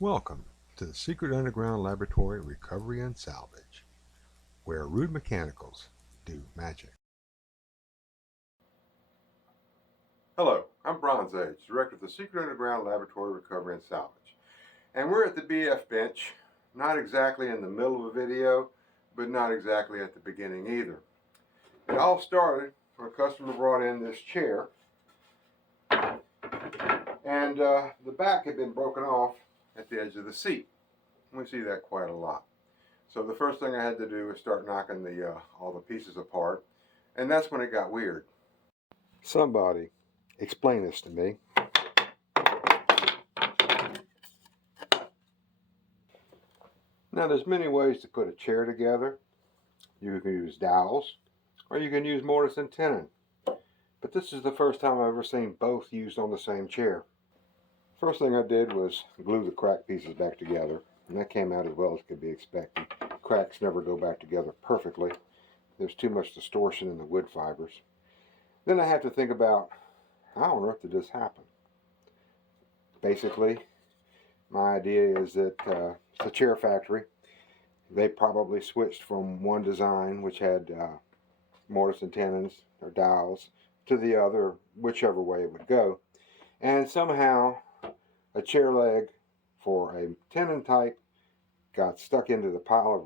Welcome to the Secret Underground Laboratory Recovery and Salvage, where rude mechanicals do magic. Hello, I'm Bronze Age, Director of the Secret Underground Laboratory Recovery and Salvage. And we're at the BF bench, not exactly in the middle of a video, but not exactly at the beginning either. It all started when a customer brought in this chair, and the back had been broken off at the edge of the seat. We see that quite a lot. So the first thing I had to do was start knocking all the pieces apart, and that's when it got weird. Somebody explain this to me. Now there's many ways to put a chair together. You can use dowels, or you can use mortise and tenon. But this is the first time I've ever seen both used on the same chair. First thing I did was glue the cracked pieces back together, and that came out as well as could be expected. Cracks never go back together perfectly. There's too much distortion in the wood fibers. Then I had to think about, how on earth did this happen? Basically, my idea is that it's a chair factory. They probably switched from one design, which had mortise and tenons or dowels, to the other, whichever way it would go. And somehow a chair leg for a tenon type got stuck into the pile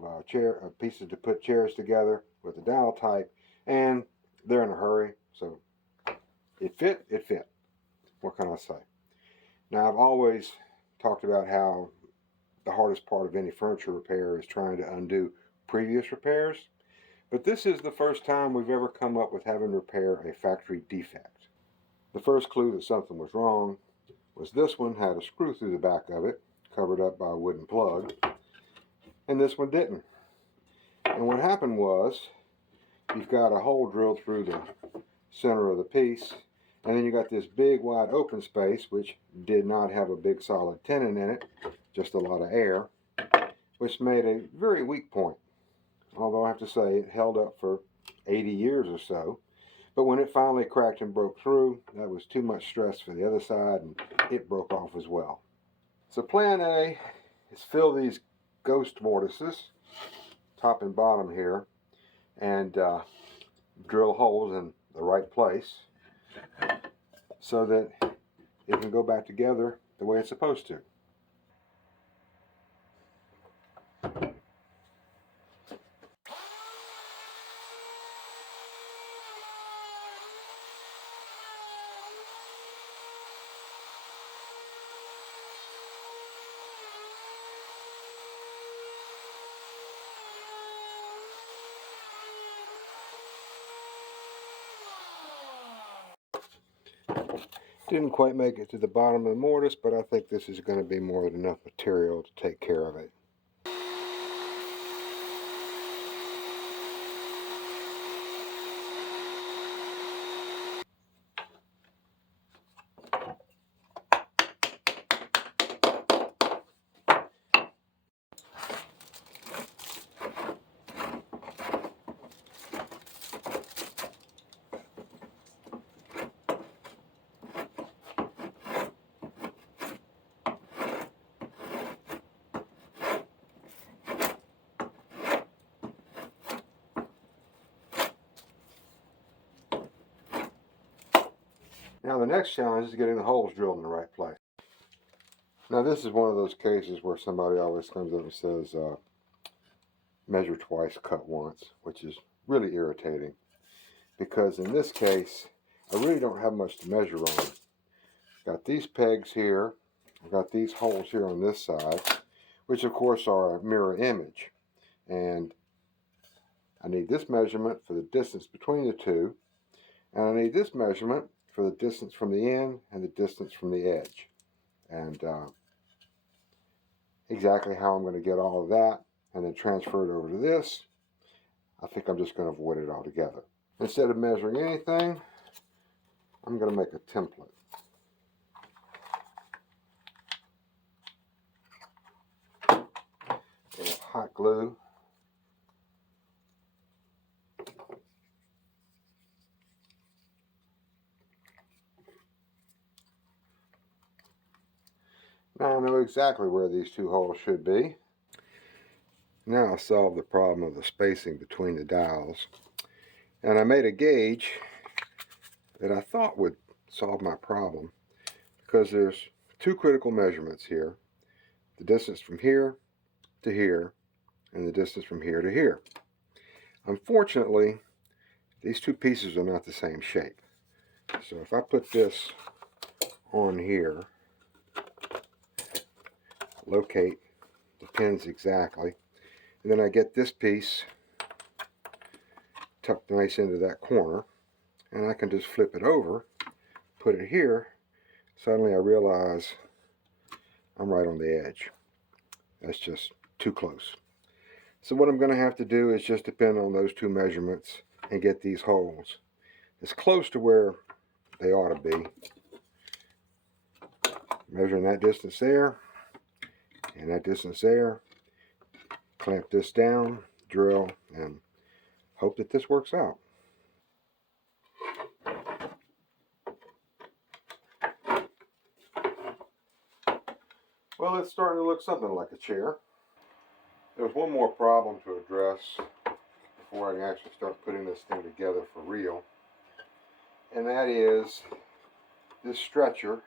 of pieces to put chairs together with the dowel type, and they're in a hurry, so it fit. What can I say? Now, I've always talked about how the hardest part of any furniture repair is trying to undo previous repairs, but this is the first time we've ever come up with having to repair a factory defect. The first clue that something was wrong was this one had a screw through the back of it, covered up by a wooden plug, and this one didn't. And what happened was, you've got a hole drilled through the center of the piece, and then you got this big wide open space which did not have a big solid tenon in it, just a lot of air, which made a very weak point. Although I have to say it held up for 80 years or so. But when it finally cracked and broke through, that was too much stress for the other side, and it broke off as well. So plan A is fill these ghost mortises, top and bottom here, and drill holes in the right place so that it can go back together the way it's supposed to. Didn't quite make it to the bottom of the mortise, but I think this is going to be more than enough material to take care of it. Now the next challenge is getting the holes drilled in the right place. Now this is one of those cases where somebody always comes up and says, measure twice, cut once, which is really irritating. Because in this case, I really don't have much to measure on. Got these pegs here, I've got these holes here on this side, which of course are a mirror image. And I need this measurement for the distance between the two, and I need this measurement for the distance from the end and the distance from the edge. And exactly how I'm going to get all of that and then transfer it over to this, I think I'm just going to avoid it altogether. Instead of measuring anything, I'm going to make a template. Get hot glue. Now I know exactly where these two holes should be. Now I'll solve the problem of the spacing between the dowels. And I made a gauge that I thought would solve my problem, because there's two critical measurements here: the distance from here to here and the distance from here to here. Unfortunately, these two pieces are not the same shape. So if I put this on here, locate the pins exactly, and then I get this piece tucked nice into that corner, and I can just flip it over, put it here. Suddenly I realize I'm right on the edge. That's just too close. So what I'm going to have to do is just depend on those two measurements and get these holes as close to where they ought to be. Measuring that distance there and that distance there. Clamp this down, drill, and hope that this works out. Well, it's starting to look something like a chair. There's one more problem to address before I can actually start putting this thing together for real. And that is this stretcher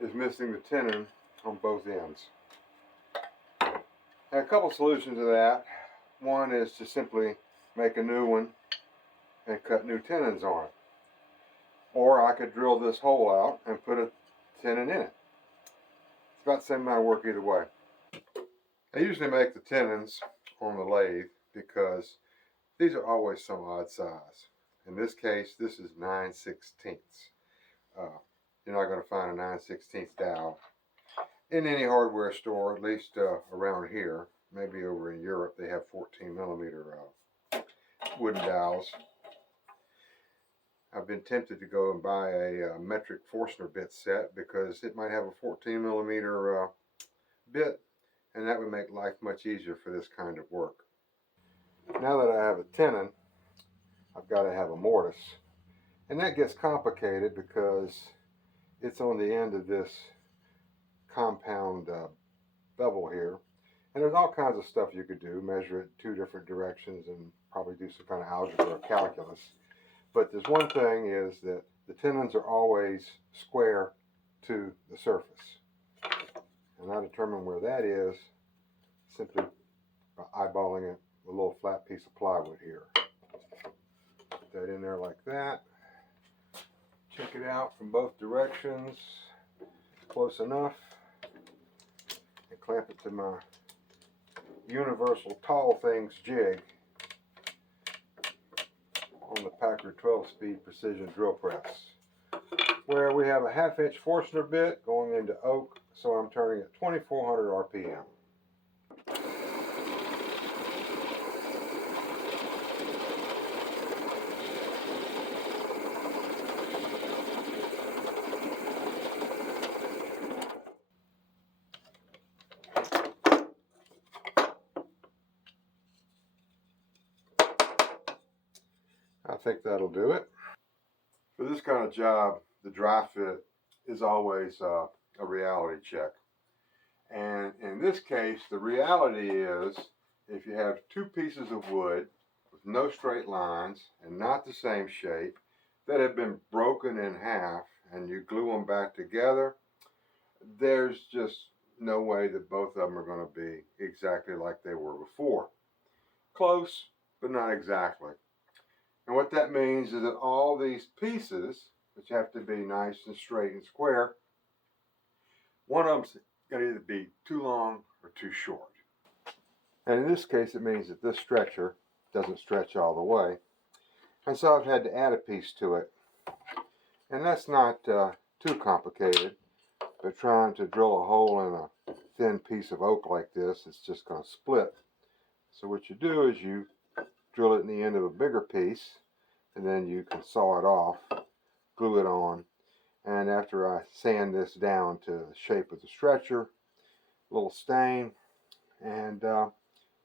is missing the tenon on both ends. And a couple solutions to that. One is to simply make a new one and cut new tenons on it. Or I could drill this hole out and put a tenon in it. It's about the same amount of work either way. I usually make the tenons on the lathe because these are always some odd size. In this case, this is 9/16. You're not going to find a 9/16 dowel in any hardware store, at least around here. Maybe over in Europe they have 14mm wooden dowels. I've been tempted to go and buy a metric Forstner bit set because it might have a 14mm bit, and that would make life much easier for this kind of work. Now that I have a tenon, I've got to have a mortise, and that gets complicated because it's on the end of this compound bevel here, and there's all kinds of stuff you could do, measure it two different directions and probably do some kind of algebra or calculus. But there's one thing is that the tenons are always square to the surface, and I determine where that is simply by eyeballing it with a little flat piece of plywood here. Put that in there like that. Check it out from both directions. Close enough. And clamp it to my universal tall things jig on the Packard 12-speed precision drill press, where we have a 1/2-inch Forstner bit going into oak, so I'm turning at 2400 RPM. I think that'll do it. For this kind of job, the dry fit is always a reality check. And in this case, the reality is if you have two pieces of wood with no straight lines and not the same shape that have been broken in half and you glue them back together, there's just no way that both of them are going to be exactly like they were before. Close, but not exactly. And what that means is that all these pieces, which have to be nice and straight and square, one of them's going to either be too long or too short. And in this case, it means that this stretcher doesn't stretch all the way. And so I've had to add a piece to it. And that's not too complicated, but trying to drill a hole in a thin piece of oak like this, it's just going to split. So what you do is you drill it in the end of a bigger piece, and then you can saw it off, glue it on, and after I sand this down to the shape of the stretcher, a little stain, and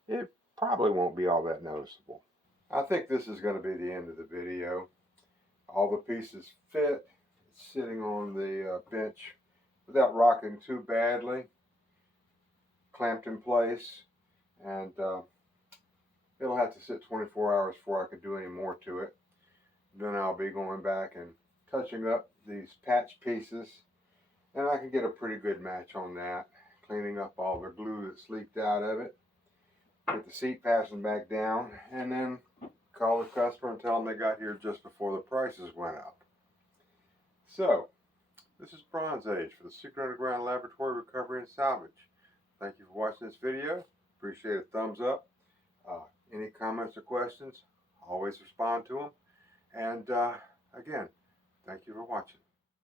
it probably won't be all that noticeable. I think this is going to be the end of the video. All the pieces fit. It's sitting on the bench without rocking too badly, clamped in place, and it'll have to sit 24 hours before I can do any more to it. Then I'll be going back and touching up these patch pieces, and I can get a pretty good match on that, cleaning up all the glue that's leaked out of it, get the seat fastened back down, and then call the customer and tell them they got here just before the prices went up. So, this is Bronze Age for the Secret Underground Laboratory Recovery and Salvage. Thank you for watching this video. Appreciate a thumbs up. Any comments or questions, always respond to them. And again, thank you for watching.